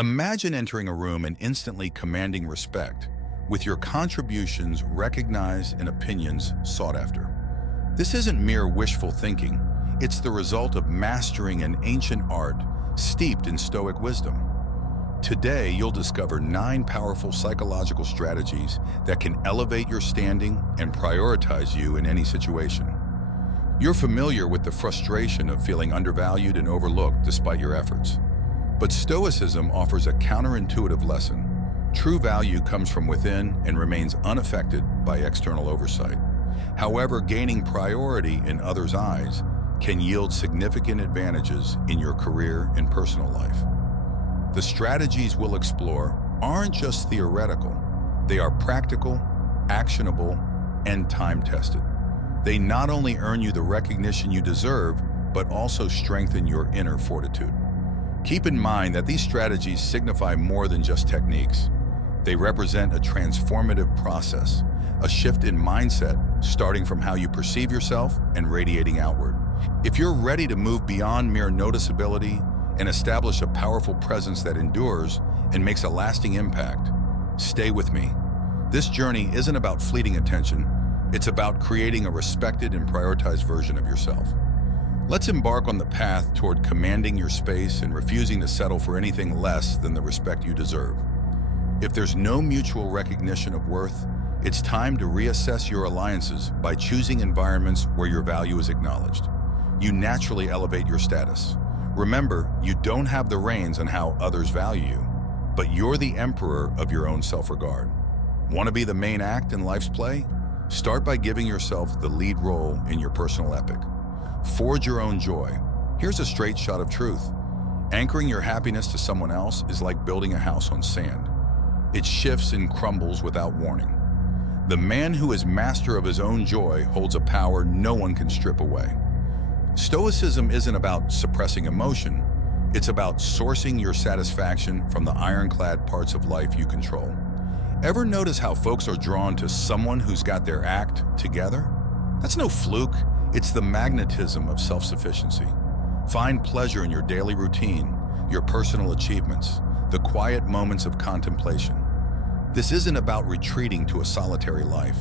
Imagine entering a room and instantly commanding respect, with your contributions recognized and opinions sought after. This isn't mere wishful thinking, it's the result of mastering an ancient art steeped in Stoic wisdom. Today, you'll discover 9 powerful psychological strategies that can elevate your standing and prioritize you in any situation. You're familiar with the frustration of feeling undervalued and overlooked despite your efforts. But Stoicism offers a counterintuitive lesson. True value comes from within and remains unaffected by external oversight. However, gaining priority in others' eyes can yield significant advantages in your career and personal life. The strategies we'll explore aren't just theoretical. They are practical, actionable, and time-tested. They not only earn you the recognition you deserve, but also strengthen your inner fortitude. Keep in mind that these strategies signify more than just techniques. They represent a transformative process, a shift in mindset starting from how you perceive yourself and radiating outward. If you're ready to move beyond mere noticeability and establish a powerful presence that endures and makes a lasting impact, stay with me. This journey isn't about fleeting attention, it's about creating a respected and prioritized version of yourself. Let's embark on the path toward commanding your space and refusing to settle for anything less than the respect you deserve. If there's no mutual recognition of worth, it's time to reassess your alliances by choosing environments where your value is acknowledged. You naturally elevate your status. Remember, you don't have the reins on how others value you, but you're the emperor of your own self-regard. Want to be the main act in life's play? Start by giving yourself the lead role in your personal epic. Forge your own joy. Here's a straight shot of truth. Anchoring your happiness to someone else is like building a house on sand. It shifts and crumbles without warning. The man who is master of his own joy holds a power no one can strip away. Stoicism isn't about suppressing emotion. It's about sourcing your satisfaction from the ironclad parts of life you control. Ever notice how folks are drawn to someone who's got their act together? That's no fluke. It's the magnetism of self-sufficiency. Find pleasure in your daily routine, your personal achievements, the quiet moments of contemplation. This isn't about retreating to a solitary life.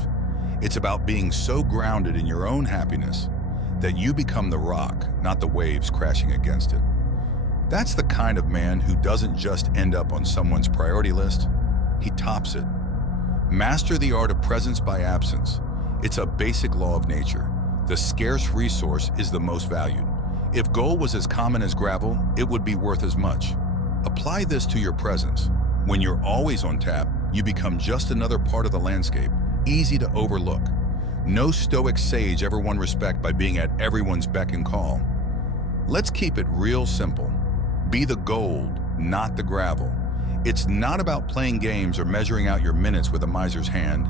It's about being so grounded in your own happiness that you become the rock, not the waves crashing against it. That's the kind of man who doesn't just end up on someone's priority list, he tops it. Master the art of presence by absence. It's a basic law of nature. The scarce resource is the most valued. If gold was as common as gravel, it would be worth as much. Apply this to your presence. When you're always on tap, you become just another part of the landscape, easy to overlook. No Stoic sage ever won respect by being at everyone's beck and call. Let's keep it real simple. Be the gold, not the gravel. It's not about playing games or measuring out your minutes with a miser's hand.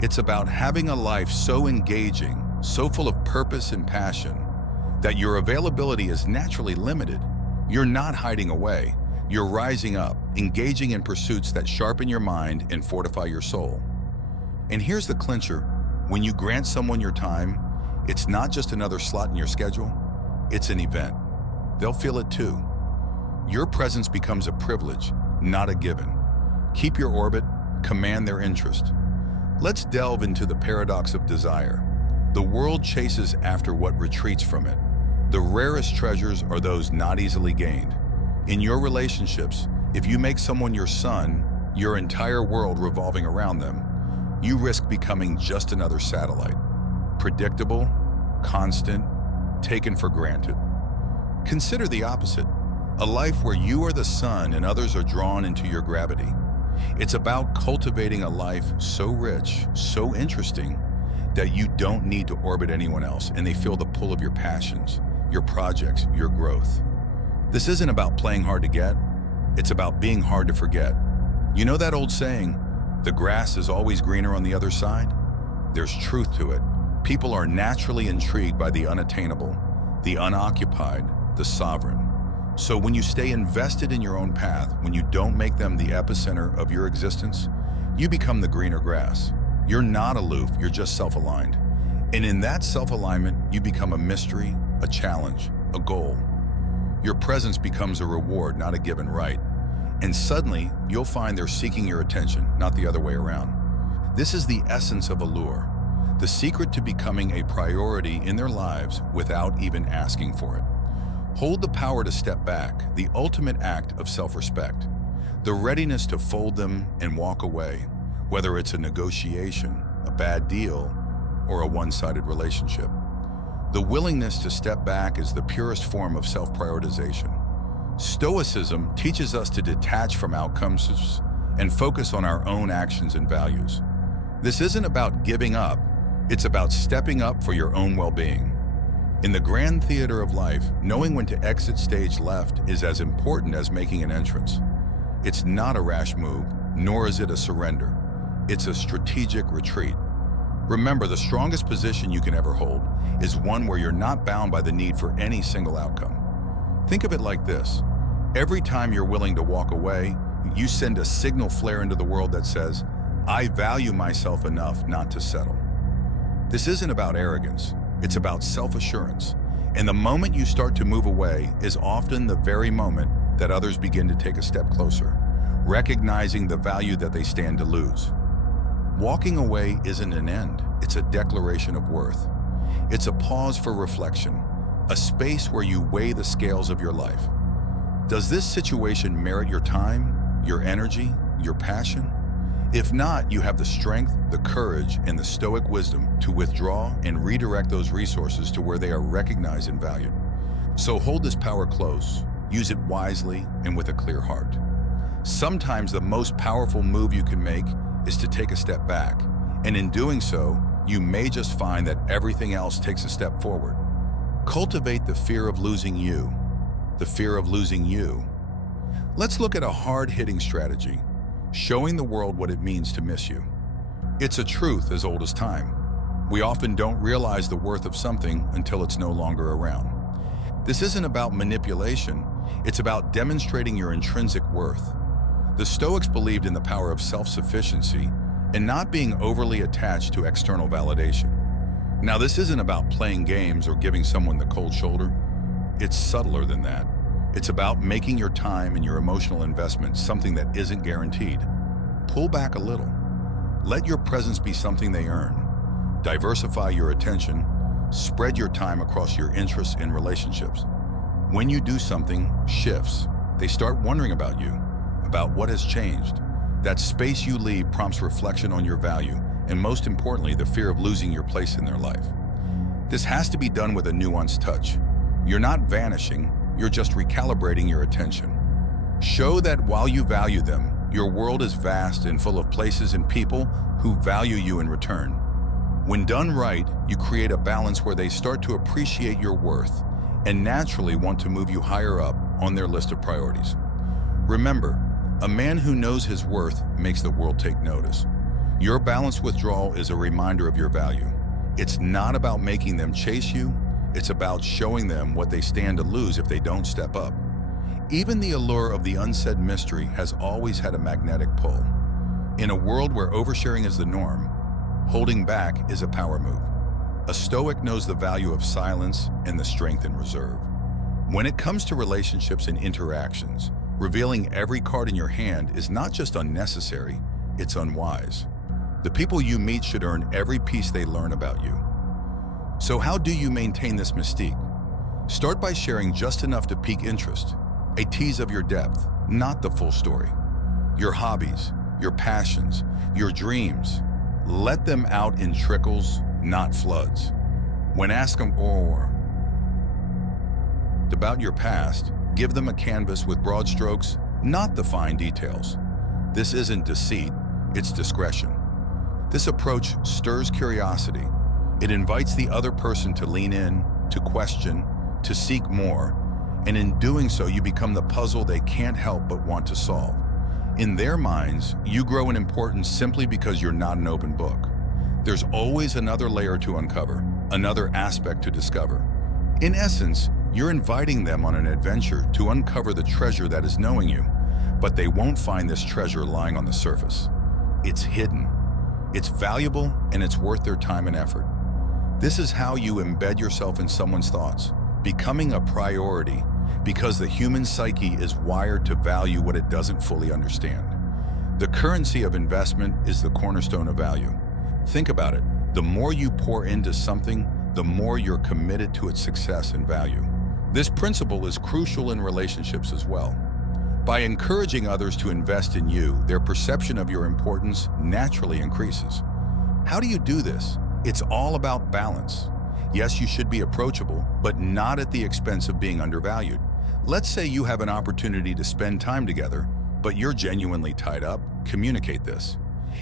It's about having a life so engaging, so full of purpose and passion, that your availability is naturally limited. You're not hiding away. You're rising up, engaging in pursuits that sharpen your mind and fortify your soul. And here's the clincher. When you grant someone your time, it's not just another slot in your schedule, it's an event. They'll feel it too. Your presence becomes a privilege, not a given. Keep your orbit, command their interest. Let's delve into the paradox of desire. The world chases after what retreats from it. The rarest treasures are those not easily gained. In your relationships, if you make someone your sun, your entire world revolving around them, you risk becoming just another satellite. Predictable, constant, taken for granted. Consider the opposite. A life where you are the sun and others are drawn into your gravity. It's about cultivating a life so rich, so interesting, that you don't need to orbit anyone else and they feel the pull of your passions, your projects, your growth. This isn't about playing hard to get, it's about being hard to forget. You know that old saying, the grass is always greener on the other side? There's truth to it. People are naturally intrigued by the unattainable, the unoccupied, the sovereign. So when you stay invested in your own path, when you don't make them the epicenter of your existence, you become the greener grass. You're not aloof, you're just self-aligned. And in that self-alignment, you become a mystery, a challenge, a goal. Your presence becomes a reward, not a given right. And suddenly, you'll find they're seeking your attention, not the other way around. This is the essence of allure, the secret to becoming a priority in their lives without even asking for it. Hold the power to step back, the ultimate act of self-respect. The readiness to fold them and walk away, whether it's a negotiation, a bad deal, or a one-sided relationship. The willingness to step back is the purest form of self-prioritization. Stoicism teaches us to detach from outcomes and focus on our own actions and values. This isn't about giving up, it's about stepping up for your own well-being. In the grand theater of life, knowing when to exit stage left is as important as making an entrance. It's not a rash move, nor is it a surrender. It's a strategic retreat. Remember, the strongest position you can ever hold is one where you're not bound by the need for any single outcome. Think of it like this. Every time you're willing to walk away, you send a signal flare into the world that says, I value myself enough not to settle. This isn't about arrogance, it's about self-assurance. And the moment you start to move away is often the very moment that others begin to take a step closer, recognizing the value that they stand to lose. Walking away isn't an end, it's a declaration of worth. It's a pause for reflection, a space where you weigh the scales of your life. Does this situation merit your time, your energy, your passion? If not, you have the strength, the courage, and the stoic wisdom to withdraw and redirect those resources to where they are recognized and valued. So hold this power close, use it wisely and with a clear heart. Sometimes the most powerful move you can make is to take a step back, and in doing so, you may just find that everything else takes a step forward. Cultivate the fear of losing you. The fear of losing you. Let's look at a hard-hitting strategy, showing the world what it means to miss you. It's a truth as old as time. We often don't realize the worth of something until it's no longer around. This isn't about manipulation, it's about demonstrating your intrinsic worth. The Stoics believed in the power of self-sufficiency and not being overly attached to external validation. Now, this isn't about playing games or giving someone the cold shoulder. It's subtler than that. It's about making your time and your emotional investment something that isn't guaranteed. Pull back a little. Let your presence be something they earn. Diversify your attention. Spread your time across your interests and relationships. When you do something shifts, they start wondering about you, about what has changed. That space you leave prompts reflection on your value, and most importantly, the fear of losing your place in their life. This has to be done with a nuanced touch. You're not vanishing, you're just recalibrating your attention. Show that while you value them, your world is vast and full of places and people who value you in return. When done right, you create a balance where they start to appreciate your worth and naturally want to move you higher up on their list of priorities. Remember, a man who knows his worth makes the world take notice. Your balanced withdrawal is a reminder of your value. It's not about making them chase you, it's about showing them what they stand to lose if they don't step up. Even the allure of the unsaid mystery has always had a magnetic pull. In a world where oversharing is the norm, holding back is a power move. A Stoic knows the value of silence and the strength in reserve. When it comes to relationships and interactions, revealing every card in your hand is not just unnecessary, it's unwise. The people you meet should earn every piece they learn about you. So how do you maintain this mystique? Start by sharing just enough to pique interest, a tease of your depth, not the full story. Your hobbies, your passions, your dreams, let them out in trickles, not floods. When asked them about your past, give them a canvas with broad strokes, not the fine details. This isn't deceit, it's discretion. This approach stirs curiosity. It invites the other person to lean in, to question, to seek more, and in doing so, you become the puzzle they can't help but want to solve. In their minds, you grow in importance simply because you're not an open book. There's always another layer to uncover, another aspect to discover. In essence, you're inviting them on an adventure to uncover the treasure that is knowing you, but they won't find this treasure lying on the surface. It's hidden, it's valuable, and it's worth their time and effort. This is how you embed yourself in someone's thoughts, becoming a priority because the human psyche is wired to value what it doesn't fully understand. The currency of investment is the cornerstone of value. Think about it. The more you pour into something, the more you're committed to its success and value. This principle is crucial in relationships as well. By encouraging others to invest in you, their perception of your importance naturally increases. How do you do this? It's all about balance. Yes, you should be approachable, but not at the expense of being undervalued. Let's say you have an opportunity to spend time together, but you're genuinely tied up. Communicate this.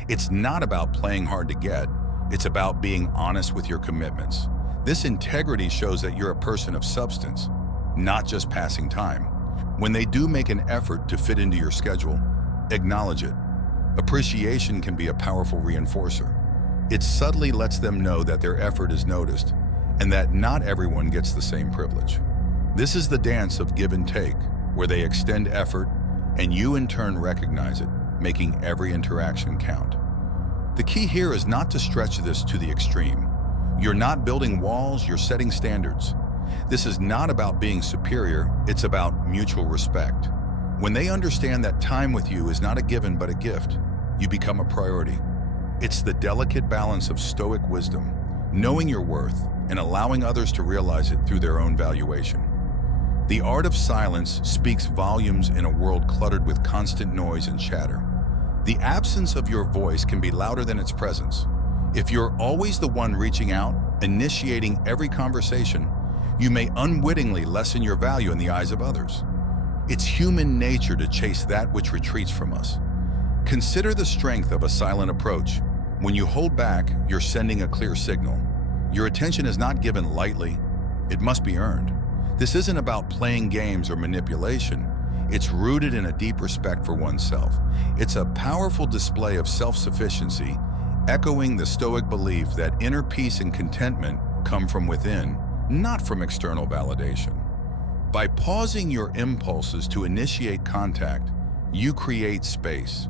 It's not about playing hard to get, it's about being honest with your commitments. This integrity shows that you're a person of substance, not just passing time. When they do make an effort to fit into your schedule, acknowledge it. Appreciation can be a powerful reinforcer. It subtly lets them know that their effort is noticed and that not everyone gets the same privilege. This is the dance of give and take, where they extend effort and you in turn recognize it, making every interaction count. The key here is not to stretch this to the extreme. You're not building walls, you're setting standards. This is not about being superior, it's about mutual respect. When they understand that time with you is not a given but a gift, you become a priority. It's the delicate balance of Stoic wisdom, knowing your worth and allowing others to realize it through their own valuation. The art of silence speaks volumes in a world cluttered with constant noise and chatter. The absence of your voice can be louder than its presence. If you're always the one reaching out, initiating every conversation, you may unwittingly lessen your value in the eyes of others. It's human nature to chase that which retreats from us. Consider the strength of a silent approach. When you hold back, you're sending a clear signal. Your attention is not given lightly, it must be earned. This isn't about playing games or manipulation. It's rooted in a deep respect for oneself. It's a powerful display of self-sufficiency, echoing the Stoic belief that inner peace and contentment come from within, not from external validation. By pausing your impulses to initiate contact, you create space.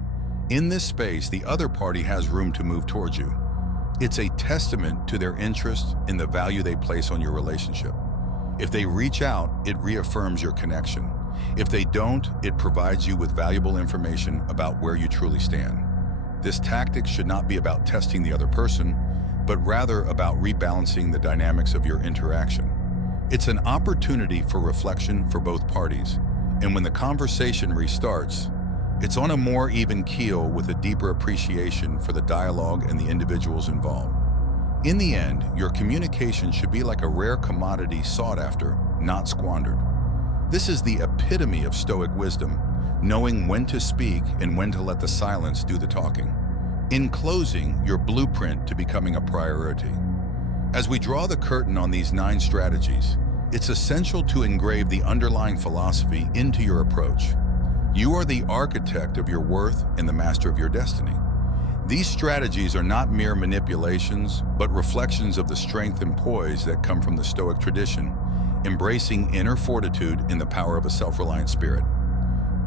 In this space, the other party has room to move towards you. It's a testament to their interest in the value they place on your relationship. If they reach out, it reaffirms your connection. If they don't, it provides you with valuable information about where you truly stand. This tactic should not be about testing the other person, but rather about rebalancing the dynamics of your interaction. It's an opportunity for reflection for both parties, and when the conversation restarts, it's on a more even keel with a deeper appreciation for the dialogue and the individuals involved. In the end, your communication should be like a rare commodity sought after, not squandered. This is the epitome of Stoic wisdom, knowing when to speak and when to let the silence do the talking. In closing, your blueprint to becoming a priority. As we draw the curtain on these 9 strategies, it's essential to engrave the underlying philosophy into your approach. You are the architect of your worth and the master of your destiny. These strategies are not mere manipulations, but reflections of the strength and poise that come from the Stoic tradition, embracing inner fortitude in the power of a self-reliant spirit.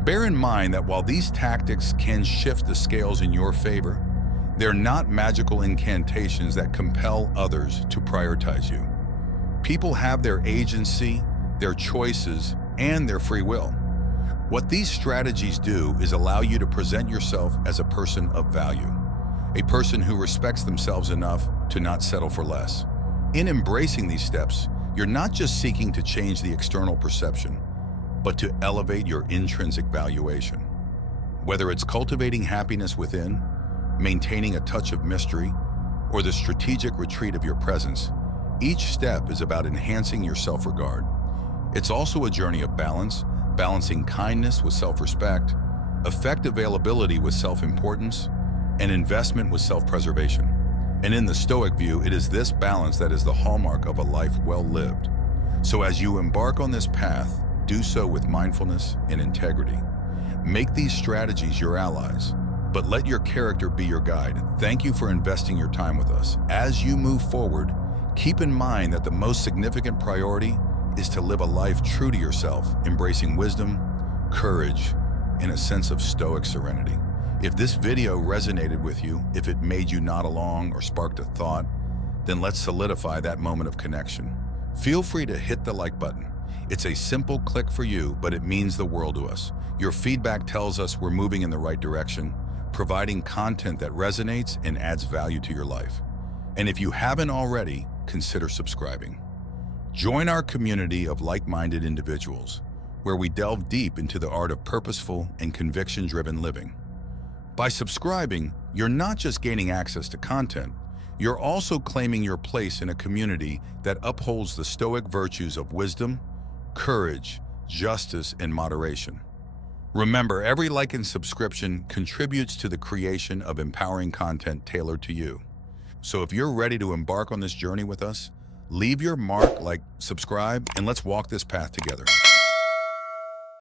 Bear in mind that while these tactics can shift the scales in your favor, they're not magical incantations that compel others to prioritize you. People have their agency, their choices, and their free will. What these strategies do is allow you to present yourself as a person of value, a person who respects themselves enough to not settle for less. In embracing these steps, you're not just seeking to change the external perception, but to elevate your intrinsic valuation. Whether it's cultivating happiness within, maintaining a touch of mystery, or the strategic retreat of your presence, each step is about enhancing your self-regard. It's also a journey of balance, balancing kindness with self-respect, effect availability with self-importance, and investment with self-preservation. And in the Stoic view, it is this balance that is the hallmark of a life well lived. So as you embark on this path, do so with mindfulness and integrity. Make these strategies your allies, but let your character be your guide. Thank you for investing your time with us. As you move forward, keep in mind that the most significant priority is to live a life true to yourself, embracing wisdom, courage, and a sense of Stoic serenity. If this video resonated with you, if it made you nod along or sparked a thought, then let's solidify that moment of connection. Feel free to hit the like button. It's a simple click for you, but it means the world to us. Your feedback tells us we're moving in the right direction, providing content that resonates and adds value to your life. And if you haven't already, consider subscribing. Join our community of like-minded individuals, where we delve deep into the art of purposeful and conviction-driven living. By subscribing, you're not just gaining access to content, you're also claiming your place in a community that upholds the Stoic virtues of wisdom, courage, justice, and moderation. Remember, every like and subscription contributes to the creation of empowering content tailored to you. So if you're ready to embark on this journey with us, leave your mark, like, subscribe, and let's walk this path together.